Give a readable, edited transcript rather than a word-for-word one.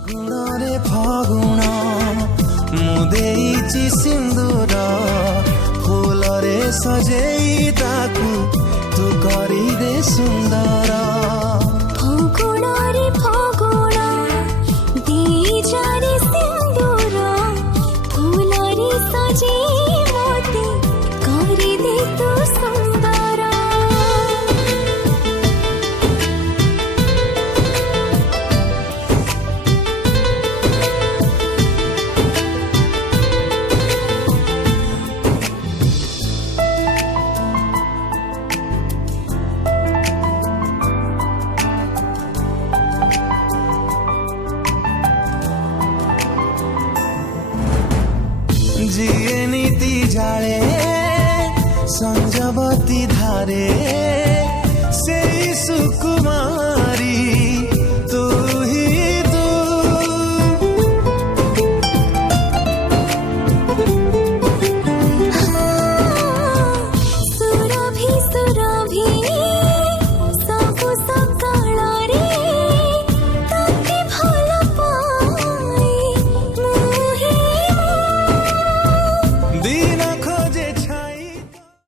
ଫଗୁଣରେ ଫଗୁଣ ମୁଁ ଦେଇଛି ସିନ୍ଦୁର ଫୁଲରେ ସଜେଇ ତାକୁ ତୁ କରିଦେ ସୁନ୍ଦର। ଫଗୁଣରେ ଫଗୁଣ ଦେଇଛି ସିନ୍ଦୁର ଫୁଲରେ ସଜେଇ ମୋତେ କରିଦେ ତୁ ସୁନ୍ଦର। ଯିଏ ନୀତି ଜାଳେ ସଞ୍ଜବତୀ ଧାରେ